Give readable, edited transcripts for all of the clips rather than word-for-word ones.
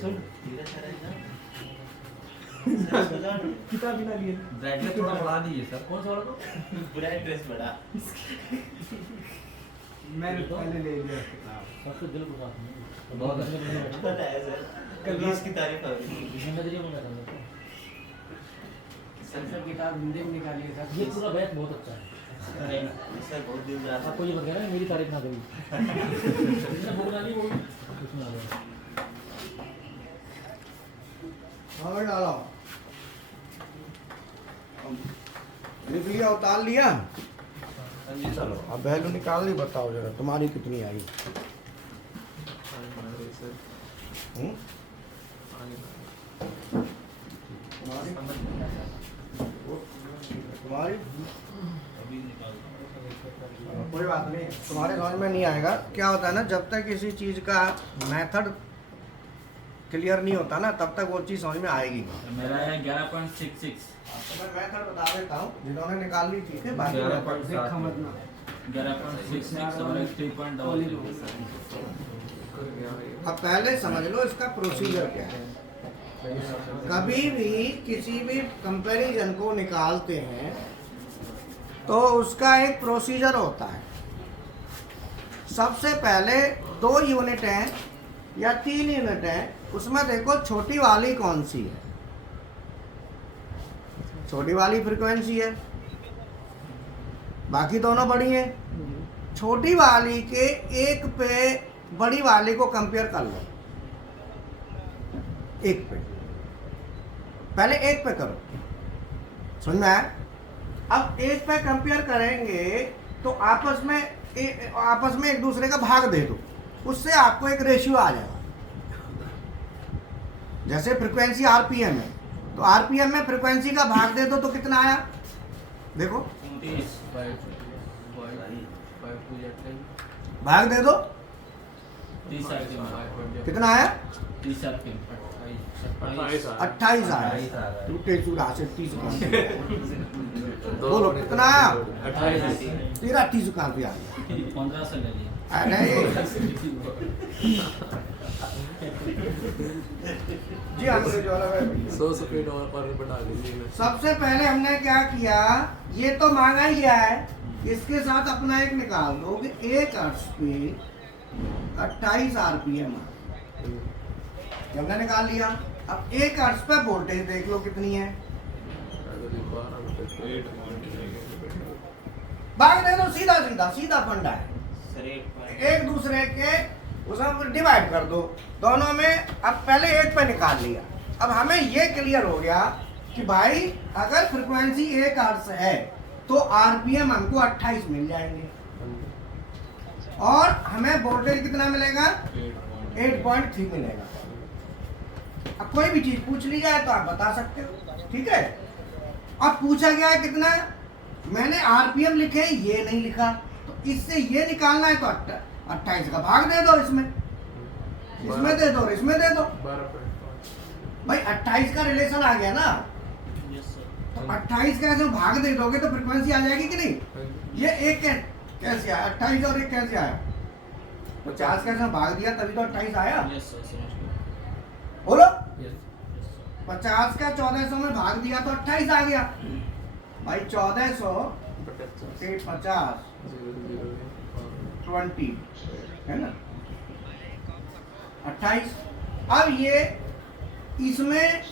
सुन किताब बिना लिए ब्राइटनेस थोड़ा बढ़ा दीजिए सर। कौन सा वाला तो ब्राइटनेस बढ़ा। मैंने पहले ले लिया किताब सबसे दिल को साफ नहीं बहुत पता है सर, कल इसकी तारीफ हो रही थी। नजरिया मंगा था सर किताब हिंदी में निकालिए सर। ये पूरा बैच बहुत अच्छा है अरे सर बहुत दूर जा रहा आपको ये बता रहा है मेरी तारीफ ना करी बुक ना ली वो उसमें आ गया हाँ डालो लिख लिया उतार लिया। चलो अब वैल्यू निकाल ली, बताओ जरा तुम्हारी कितनी आई। तुम्हारी कोई बात नहीं, तुम्हारे समझ में नहीं आएगा। क्या होता है ना, जब तक किसी चीज़ का मेथड क्लियर नहीं होता ना तब तक वो चीज़ समझ में आएगी। मेरा है 11.66। तो मैं मेथड बता देता हूँ जिन्होंने निकाल ली थी बाकी 11.66 और 3.00। अब पहले समझ लो इसका प्रोसीजर क्या है। कभी भी किसी भी कंपैरिजन को निकालते हैं तो उसका एक प्रोसीजर होता है। सबसे पहले 2 यूनिट हैं या 3 यूनिट हैं, उसमें देखो छोटी वाली कौन सी है। छोटी वाली फ्रीक्वेंसी है, बाकी दोनों बड़ी हैं। छोटी वाली के एक पे बड़ी वाली को कंपेयर कर लो। एक पे पहले एक पे करो, समझ में आया। अब एक पे कंपेयर करेंगे तो आपस में एक दूसरे का भाग दे दो, उससे आपको एक रेशियो आ जाएगा। जैसे फ्रीक्वेंसी आरपीएम है तो आरपीएम में फ्रीक्वेंसी का भाग दे दो तो कितना आया देखो, भाग दे दो कितना आया 28 आया। टूटे चूड़ा से 30 बोलो कितना आया 30 का रुपया 15 से ले लिया। नहीं जी अंग्रेज वाला 100 स्पीड और पर बढ़ा लीजिए। सबसे पहले हमने क्या किया, ये तो मांगा ही गया है, इसके साथ अपना एक निकाल दो कि 1 हर्ट्ज पे 28 आरपीएम हमने निकाल लिया। अब 1 हर्ट्ज पे वोल्टेज देख लो कितनी है, भाग दे दो सीधा सीधा सीधा फंडा है। एक दूसरे के उसमें डिवाइड कर दो दोनों में। अब पहले एक पे निकाल लिया। अब हमें ये क्लियर हो गया कि भाई अगर फ्रीक्वेंसी 1 हर्ट्ज है तो आरपीएम हमको 28 मिल जाएंगे और हमें वोल्टेज कितना मिलेगा 8.3 मिलेगा। अब कोई भी चीज पूछ ली जाए तो आप बता सकते हो, ठीक है। अब पूछा गया है कितना, मैंने आरपीएम लिखे ये नहीं लिखा, तो इससे ये निकालना है तो 28 का भाग दे दो इसमें दे दो, इसमें दे दो। भाई 28 का रिलेशन आ गया ना, तो 28 का ऐसे भाग दे दोगे तो फ्रीक्वेंसी आ जाएगी कि नहीं। ये एक कैसे आया 28 और एक कैसे आया 50 कैसे भाग दिया तभी तो 28 आया। बोलो 50 का 1400 में भाग दिया तो 28 आ गया। भाई 1400 50 20 है ना 28। अब ये इसमें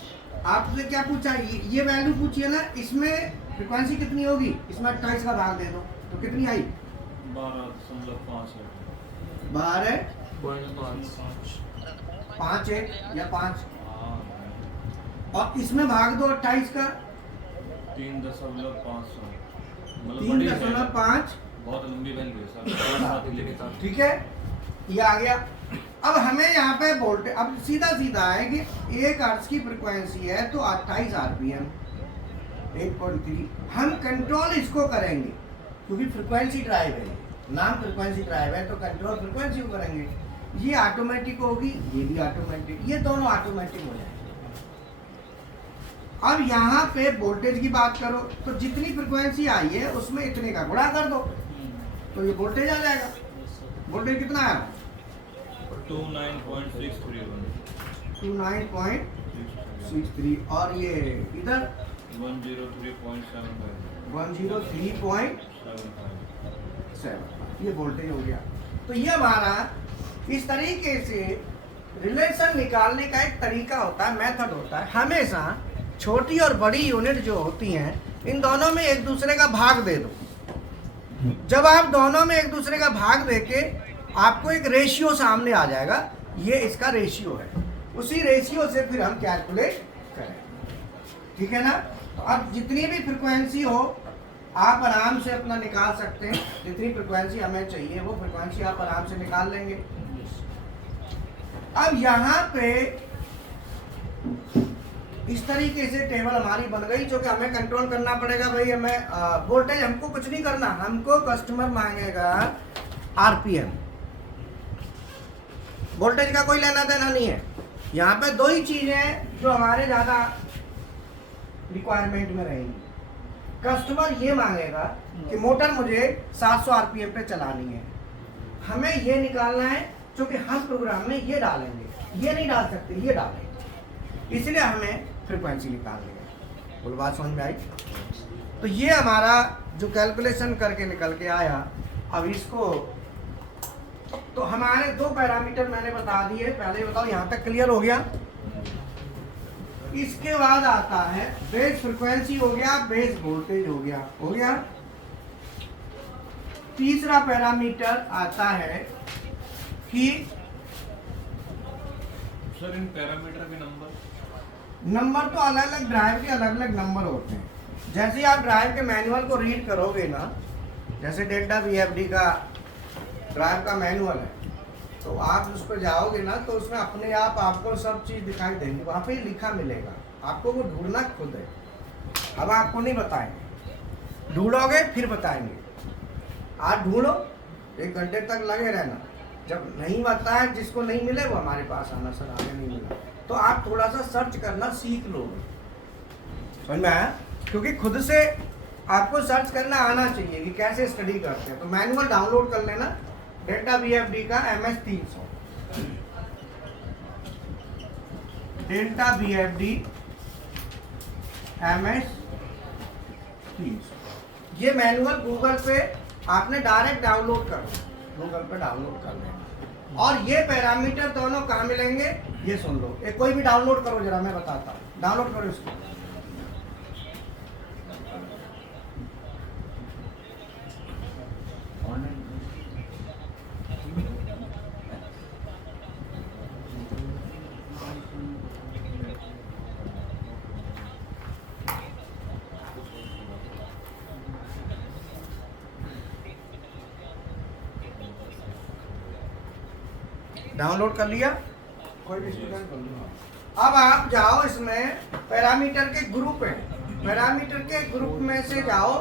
आपसे क्या पूछा, ये वैल्यू पूछिए ना, इसमें फ्रीक्वेंसी कितनी होगी, इसमें 28 का भाग दे दो तो कितनी आई 12.5 या 5 और इसमें भाग दो 28 का 3.5 बहुत लंबी वैल्यू है। ठीक है, ये आ गया। अब हमें यहाँ पे वोल्टेज अब सीधा सीधा है कि 1 हर्ट्ज की फ्रीक्वेंसी है तो 28 आरपीएम 8.3। हम कंट्रोल इसको करेंगे क्योंकि फ्रीक्वेंसी ड्राइव है, नाम फ्रीक्वेंसी ड्राइव है तो कंट्रोल फ्रीक्वेंसी को करेंगे। ये ऑटोमेटिक होगी, ये भी ऑटोमेटिक, ये दोनों ऑटोमेटिक हो जाएंगे। अब यहाँ पे वोल्टेज की बात करो तो जितनी फ्रीक्वेंसी आई है उसमें इतने का गुणा कर दो तो ये वोल्टेज आ जाएगा। वोल्टेज कितना है 29.631 29.63 और ये इधर 103.75 ये वोल्टेज हो गया। तो ये हमारा इस तरीके से रिलेशन निकालने का एक तरीका होता है, मेथड होता है। हमेशा छोटी और बड़ी यूनिट जो होती हैं इन दोनों में एक दूसरे का भाग दे दो। जब आप दोनों में एक दूसरे का भाग देके आपको एक रेशियो सामने आ जाएगा, ये इसका रेशियो है, उसी रेशियो से फिर हम कैलकुलेट करें। ठीक है ना। तो अब जितनी भी फ्रिक्वेंसी हो आप आराम से अपना निकाल सकते हैं। जितनी फ्रिक्वेंसी हमें चाहिए वो फ्रिक्वेंसी आप आराम से निकाल लेंगे। अब यहाँ पे इस तरीके से टेबल हमारी बन गई, जो कि हमें कंट्रोल करना पड़ेगा। भाई हमें वोल्टेज हमको कुछ नहीं करना, हमको कस्टमर मांगेगा आरपीएम। वोल्टेज का कोई लेना देना नहीं है। यहाँ पे दो ही चीजें जो हमारे ज्यादा रिक्वायरमेंट में रहेंगी। कस्टमर ये मांगेगा कि मोटर मुझे 700 आरपीएम पे चलानी है, हमें ये निकालना है, क्योंकि हम प्रोग्राम में ये डालेंगे, ये नहीं डाल सकते, ये डालेंगे, इसलिए हमें फ्रिक्वेंसी निकालनी है। बोल बात समझ में आई। तो ये हमारा जो कैलकुलेशन करके निकल के आया। अब इसको तो हमारे दो पैरामीटर मैंने बता दिए, पहले ही बताओ, यहाँ तक क्लियर हो गया। इसके बाद आता है बेस फ्रिक्वेंसी हो गया, बेस वोल्टेज हो गया, हो गया। तीसरा पैरामीटर आता है कि सर इन पैरामीटर के नंबर तो अलग अलग ड्राइव के अलग अलग नंबर होते हैं। जैसे ही आप ड्राइव के मैनुअल को रीड करोगे ना, जैसे डेल्टा VFD का ड्राइव का मैनुअल है, तो आप उस पर जाओगे ना तो उसमें अपने आप आपको सब चीज़ दिखाई देंगी, वहाँ पे लिखा मिलेगा, आपको वो ढूंढना खुद है। अब आपको नहीं बताएंगे, ढूंढोगे फिर बताएंगे। आज ढूंढो, 1 घंटे तक लगे रहना, जब नहीं बता है, जिसको नहीं मिले वो हमारे पास आना, सर आगे नहीं मिला, तो आप थोड़ा सा सर्च करना सीख लो। समझ में आया। क्योंकि खुद से आपको सर्च करना आना चाहिए कि कैसे स्टडी करते हैं। तो मैनुअल डाउनलोड कर लेना, डेल्टा VFD का MS 300, डेल्टा VFD MS 300, ये मैनुअल गूगल पे आपने डायरेक्ट डाउनलोड कर लो, गूगल पे डाउनलोड कर लेना। और ये पैरामीटर दोनों कहाँ मिलेंगे ये सुन लो। एक कोई भी डाउनलोड करो जरा, मैं बताता हूँ, डाउनलोड करो इसको। डाउनलोड कर लिया, कोई भी स्टूडेंट कर लो। अब आप जाओ, इसमें पैरामीटर के ग्रुप हैं, पैरामीटर के ग्रुप में से जाओ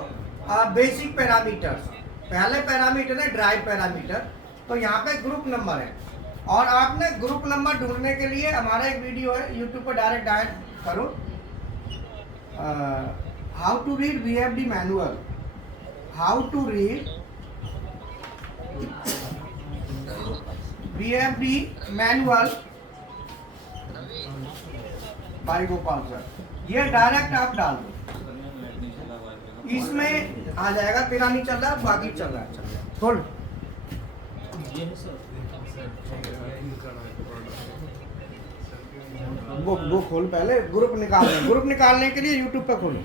बेसिक पैरामीटर्स। पहले पैरामीटर है ड्राइव पैरामीटर, तो यहाँ पे ग्रुप नंबर है। और आपने ग्रुप नंबर ढूंढने के लिए हमारा एक वीडियो है यूट्यूब पर, डायरेक्ट करो how to read VFD manual, how to read VFD manual by Gopal sir. ये डायरेक्ट आप डाल दो, इसमें आ जाएगा। तेरा नहीं चल रहा, बाकी चल रहा है, खोल। वो खोल, पहले ग्रुप निकालने, ग्रुप निकालने के लिए यूट्यूब पे खोलो,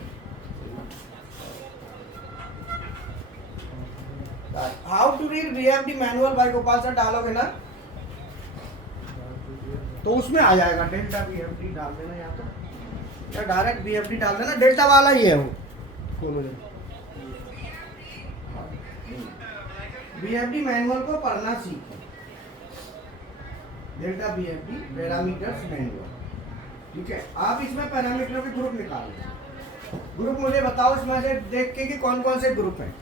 how to read VFD manual by Gopal sir डालोगे ना, तो उसमें आ जाएगा डेल्टा VFD डाल देना, या तो या डायरेक्ट VFD डाल देना, डेल्टा वाला ही है वो। खोलो VFD मैनुअल को पढ़ना सीखो, डेल्टा VFD पैरामीटर्स मैनुअल। ठीक है, आप इसमें पैरामीटर के ग्रुप निकालो। ग्रुप मुझे बताओ इसमें से देख के कि कौन कौन से ग्रुप हैं।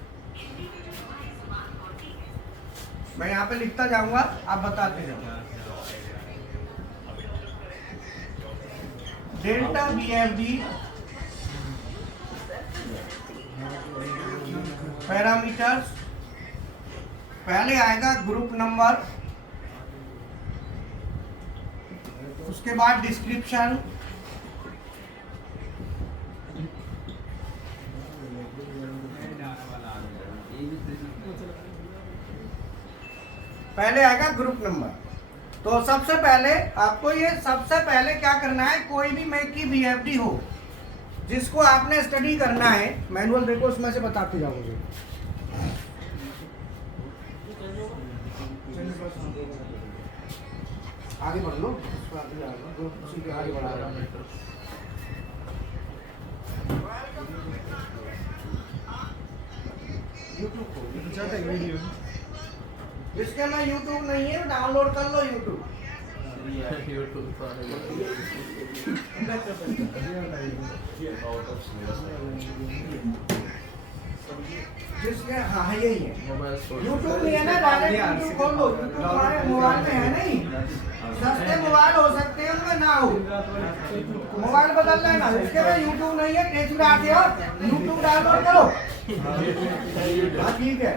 मैं यहाँ पे लिखता जाऊंगा, आप बताते जाओ। डेल्टा VFD पैरामीटर्स, पहले आएगा ग्रुप नंबर, उसके बाद डिस्क्रिप्शन, पहले आएगा ग्रुप नंबर। तो सबसे पहले आपको ये सबसे पहले क्या करना है, कोई भी मैक की बीएफडी हो जिसको आपने स्टडी करना है, मैनुअल देखो उसमें से बताते जाओगे। आगे बढ़ लो, आगे बढ़ा यूट्यूब को वीडियो जिसके में यूट्यूब नहीं है डाउनलोड कर लो यूट्यूब। जिसके हाँ यही है, यूट्यूब नहीं है ना, डायरेक्ट यूट्यूब खोल लो। यूट्यूब हमारे मोबाइल में है नहीं, सस्ते मोबाइल हो सकते हैं उनमें ना हो, मोबाइल बदल लेना। इसके में यूट्यूब नहीं है, टेस्ट डाल दिया, यूट्यूब डाउनलोड करो। हाँ ठीक है।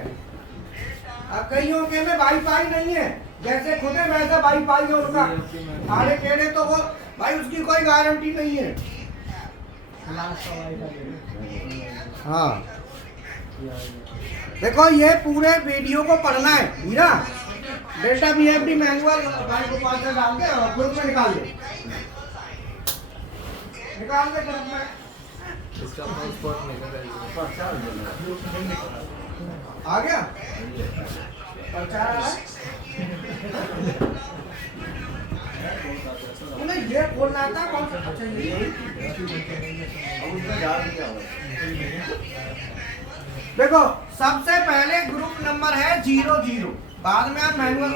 अब कईयों के में वाईफाई नहीं है, जैसे खुद है वैसा वाईफाई है उनका, आड़े टेढ़े तो वो भाई उसकी कोई गारंटी नहीं है। हाँ देखो ये पूरे वीडियो को पढ़ना है हीरा, डेल्टा बीएफडी मैनुअल भाई को पास डाल के ग्रुप में निकाल दे, निकाल दे ग्रुप में। इसका पासपोर्ट आ गया प्रचार आ रहा है। उन्हें ये बोलना था कौन सा, अच्छा ये देखो सबसे पहले ग्रुप नंबर है 00। बाद में आप मैनुअल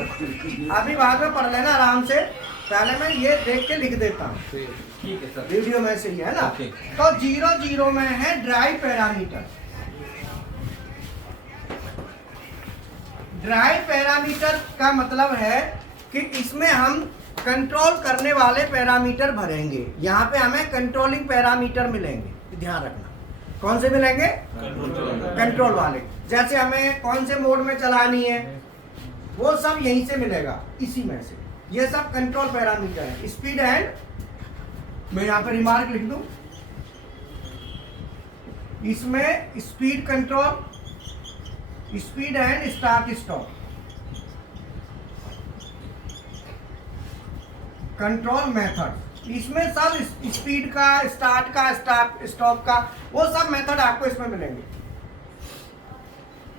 अभी बाद में पढ़ लेना आराम से, पहले मैं ये देख के लिख देता हूँ, ठीक है सर, वीडियो में से ही है ना। तो 00 में है ड्राइव पैरामीटर। ड्राइव पैरामीटर का मतलब है कि इसमें हम कंट्रोल करने वाले पैरामीटर भरेंगे। यहाँ पे हमें कंट्रोलिंग पैरामीटर मिलेंगे, ध्यान रखना। कौन से मिलेंगे? कंट्रोल वाले। जैसे हमें कौन से मोड में चलानी है वो सब यहीं से मिलेगा, इसी में से। ये सब कंट्रोल पैरामीटर है। स्पीड एंड, मैं यहाँ पे रिमार्क लिख दूं, इसमें speed control, speed and start stop, control method, इसमें सब स्पीड का, स्टार्ट का, स्टॉप का, वो सब मेथड आपको इसमें मिलेंगे।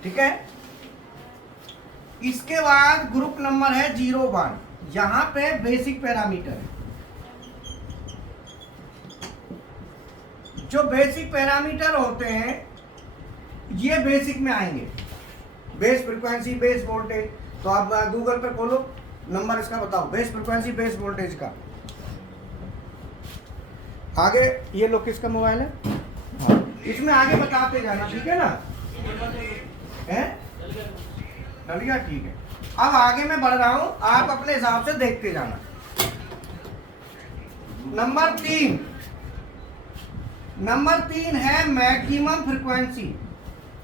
ठीक है। इसके बाद ग्रुप नंबर है 01। यहां पे बेसिक पैरामीटर है। जो बेसिक पैरामीटर होते हैं ये बेसिक में आएंगे। Base frequency, base voltage. तो आप गूगल पे खोलो, नंबर इसका बताओ, बेस फ्रीक्वेंसी, बेस वोल्टेज का। आगे ये लोग किसका मोबाइल है, इसमें आगे बताते जाना, ठीक है ना। चल गया, ठीक है। अब आगे मैं बढ़ रहा हूं, आप अपने हिसाब से देखते जाना। नंबर 3 है मैक्सिमम फ्रीक्वेंसी,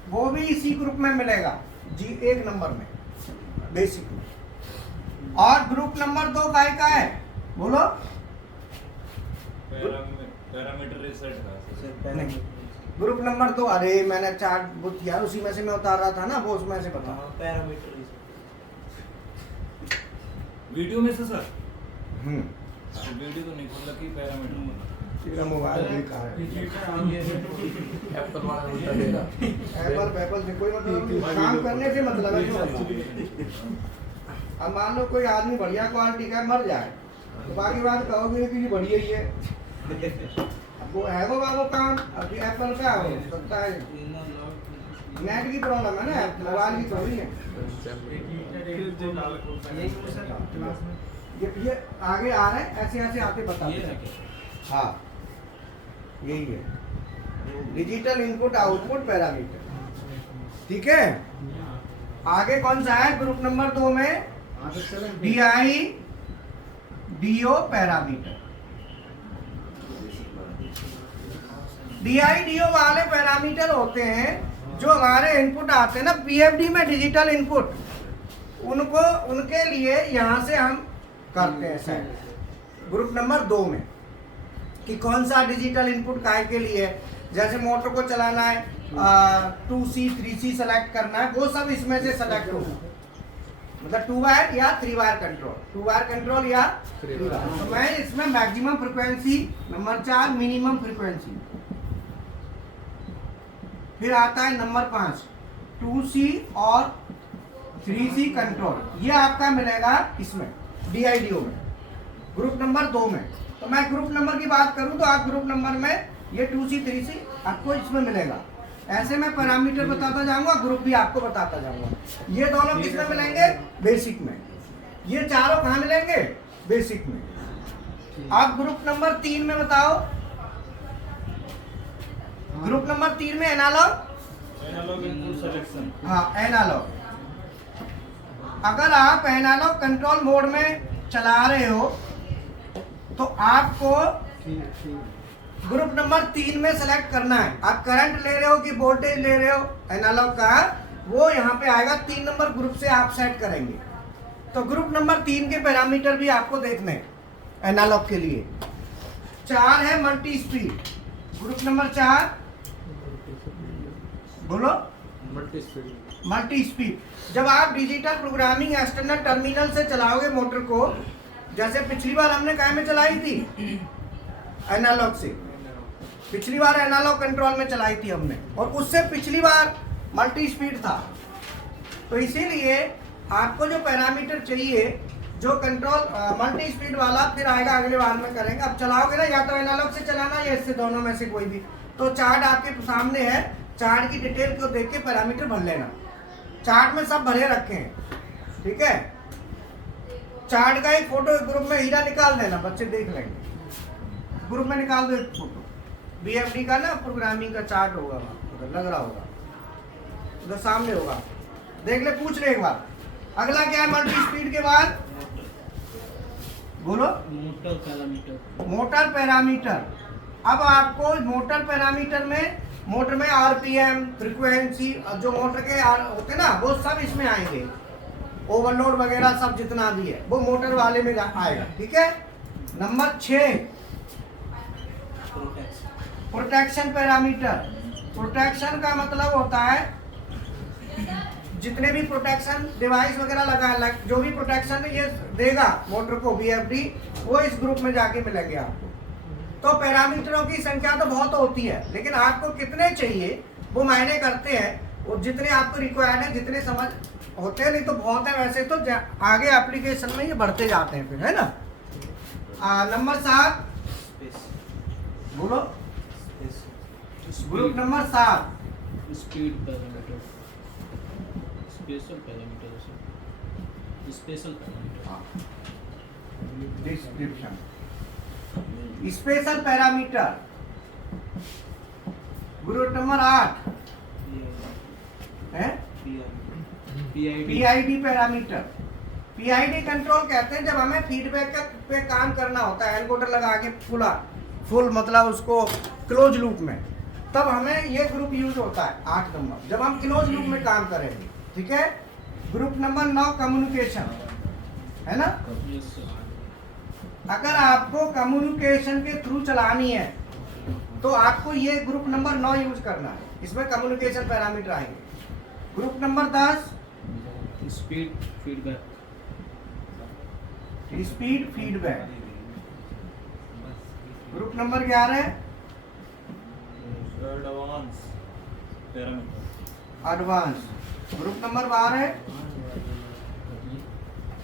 वो भी इसी ग्रुप में मिलेगा जी, 1 नंबर में, बेसिक में। और ग्रुप नंबर 2 का है, बोलो। पैरामीटर रिसेट का नहीं, ग्रुप नंबर 2, अरे मैंने चार्ट बुक यार उसी में से मैं उतार रहा था ना, वो उसमें से बता। पैरामीटर वीडियो में से सर, हम्म, वीडियो तो नहीं खोला कि पैरामीटर तेरा मोबाइल भी कहाँ है? एप्पल वाला उल्टा देगा। एप्पल से कोई मतलब नहीं, काम करने से मतलब है। अब मान लो कोई आदमी बढ़िया क्वालिटी का मर जाए तो बाकी बात कहोगे कि बढ़िया ही है, अब वो है वो काम। अभी एप्पल का हो सकता है नेट की प्रॉब्लम है ना, मोबाइल की थोड़ी है। ये आगे आ रहे हैं, ऐसे ऐसे आते बता। हाँ यही है डिजिटल इनपुट आउटपुट पैरामीटर। ठीक है। आगे कौन सा है ग्रुप नंबर 2 में? DI/DO parameter. DI/DO वाले पैरामीटर होते हैं जो हमारे इनपुट आते हैं ना पीएफडी में, डिजिटल इनपुट, उनको उनके लिए यहाँ से हम करते हैं सेट। ग्रुप नंबर 2 में कि कौन सा डिजिटल इनपुट काय के लिए है। जैसे मोटर को चलाना है 2C 3C सेलेक्ट करना है, वो सब इसमें से सेलेक्ट होगा। मतलब 2 वायर या 3 वायर कंट्रोल, 2 वायर कंट्रोल या 3 वायर। तो मैं इसमें maximum frequency number 4, minimum frequency. फिर आता है नंबर 5 2C और 3C कंट्रोल, ये आपका मिलेगा इसमें DIDO में, ग्रुप नंबर 2 में। तो मैं ग्रुप नंबर की बात करूं तो आप ग्रुप नंबर में ये 2C 3C आपको इसमें मिलेगा। ऐसे मैं पैरामीटर बताता जाऊंगा, ग्रुप भी आपको बताता जाऊंगा। ये दोनों किस में मिलेंगे? बेसिक में। ये चारों कहाँ मिलेंगे? बेसिक में। आप ग्रुप नंबर 3 में बताओ। ग्रुप नंबर 3 में एनालॉग इनपुट सिलेक्शन। हाँ, एनालॉग। अगर आप एनालॉग कंट्रोल मोड में चला रहे हो तो आपको ग्रुप नंबर 3 में सेलेक्ट करना है। आप करंट ले रहे हो कि वोल्टेज ले रहे हो एनालॉग का, वो यहाँ पे आएगा 3 नंबर ग्रुप से आप सेट करेंगे। तो ग्रुप नंबर 3 के पैरामीटर भी आपको देखने हैं एनालॉग के लिए। 4 है मल्टी स्पीड, ग्रुप नंबर 4 बोलो मल्टी स्पीड। जब आप डिजिटल प्रोग्रामिंग एक्सटर्नल टर्मिनल से चलाओगे मोटर को, जैसे पिछली बार हमने काय में चलाई थी? एनालॉग से। पिछली बार एनालॉग कंट्रोल में चलाई थी हमने, और उससे पिछली बार मल्टी स्पीड था। तो इसीलिए आपको जो पैरामीटर चाहिए, जो कंट्रोल मल्टी स्पीड वाला फिर आएगा अगले बार में करेंगे। अब चलाओगे ना, या तो एनालॉग से चलाना या इससे, दोनों में से कोई भी। तो चार्ट आपके सामने है, चार्ट की डिटेल को देख के पैरामीटर भर लेना। चार्ट में सब भरे रखे हैं, ठीक है। चार्ट का एक फोटो ग्रुप में हीरा निकाल देना, बच्चे देख लेंगे। ग्रुप में निकाल दो एक फोटो, BFD का ना प्रोग्रामिंग का चार्ट होगा वहाँ, लग रहा होगा उधर सामने होगा, देख ले, पूछ ले एक बार। अगला क्या है मल्टी स्पीड के बाद? बोलो। Motor parameter. Motor parameter. अब आपको मोटर पैरामीटर में, मोटर में RPM, फ्रीक्वेंसी, जो मोटर के होते ना, वो सब इसमें आएंगे। ओवरलोड वगैरह सब जितना भी है वो मोटर वाले में आएगा, ठीक है। Number 6 protection parameter. प्रोटेक्शन का मतलब होता है जितने भी प्रोटेक्शन डिवाइस वगैरह लगा, जो भी प्रोटेक्शन ये देगा मोटर को BFD, वो इस ग्रुप में जाके मिलेंगे आपको। तो पैरामीटरों की संख्या तो बहुत होती है, लेकिन आपको कितने चाहिए वो मायने करते हैं। और जितने आपको रिक्वायर्ड है, जितने समझ होते हैं, नहीं तो बहुत है वैसे तो आगे एप्लीकेशन में ये बढ़ते जाते हैं फिर, है ना। नंबर 7 बोलो। Group number 7 speed parameter, special parameter, special parameter, description. Special parameter group number 8 है PID पैरामीटर। PID कंट्रोल कहते हैं जब हमें फीडबैक पे काम करना होता है, एनकोडर लगा के फुल मतलब उसको क्लोज लूप में, तब हमें ये ग्रुप यूज होता है 8 नंबर, जब हम क्लोज लूप में काम करेंगे, ठीक है। ग्रुप नंबर 9 कम्युनिकेशन, है ना। अगर आपको कम्युनिकेशन के थ्रू चलानी है तो आपको ये ग्रुप नंबर 9 यूज करना है, इसमें कम्युनिकेशन पैरामीटर आएंगे। Group number 10 speed feedback, speed feedback. Group number 11 advance parameter, advance. Group number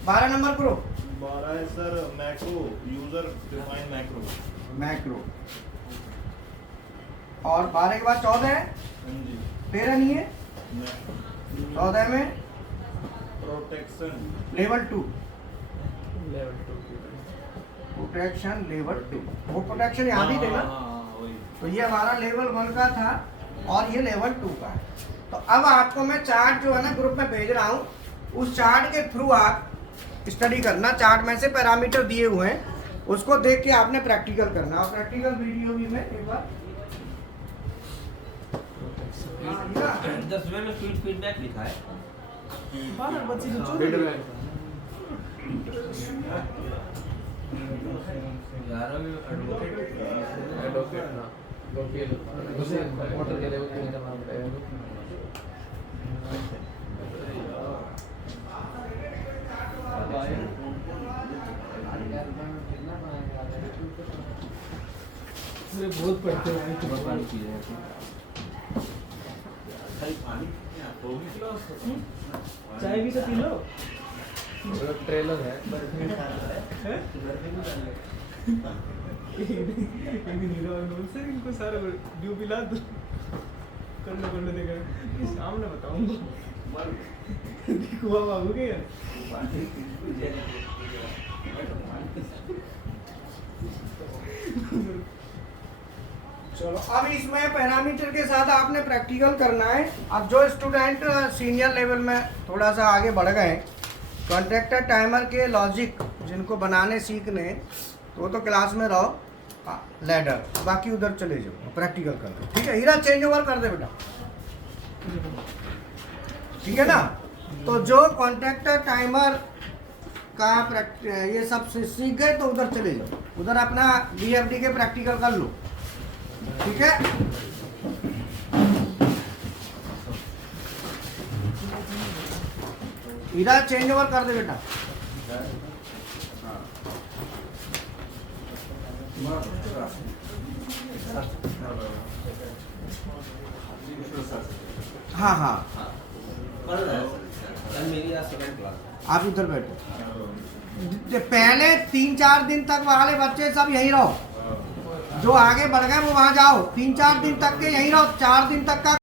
12 number group 12 है sir macro, user defined macro. Macro. और 12 के बाद 14 है, हाँ जी 13 नहीं है, 14 में प्रोटेक्शन लेवल 2, प्रोटेक्शन लेवल 2। वो प्रोटेक्शन यहाँ भी देना। वही। तो ये हमारा लेवल 1 का था और ये लेवल 2 का है। तो अब आपको मैं चार्ट जो है ना ग्रुप में भेज रहा हूँ, उस चार्ट के थ्रू आप स्टडी करना। चार्ट में से पैरामीटर दिए हुए हैं, उसको देख के आपने प्रैक्टिकल करना। और प्रैक्टिकल वीडियो भी मैं एक बार 10वें में फीडबैक लिखा है। एडवोकेट ना वकील उसे मोटर के लेवल पे नहीं करना पड़ेगा अरे बहुत पढ़ते हैं चाय भी तो पी लो वो ट्रेलर है से इनको सारा ड्यू पिला दो करने देगा सामने बताऊंगा कुआ बाबू के चलो अब इसमें पैरामीटर के साथ आपने प्रैक्टिकल करना है। अब जो स्टूडेंट सीनियर लेवल में थोड़ा सा आगे बढ़ गए, कॉन्ट्रैक्टर टाइमर के लॉजिक जिनको बनाने सीखने, तो वो तो क्लास में रहो लैडर, बाकी उधर चले जाओ प्रैक्टिकल करना। ठीक है, हीरा चेंज ओवर कर दे बेटा, ठीक है ना। तो जो कॉन्ट्रैक्टर टाइमर का ये सब सीख गए तो उधर चले जाओ, उधर अपना BFD के प्रैक्टिकल कर लो, ठीक है। हीरा चेंज ओवर कर दे बेटा। हाँ हाँ आप इधर बैठो। पहले 3-4 दिन तक वाले बच्चे सब यहीं रहो, जो आगे बढ़ गए वो वहां जाओ। 3-4 दिन तक के यहीं रहो, 4 दिन तक का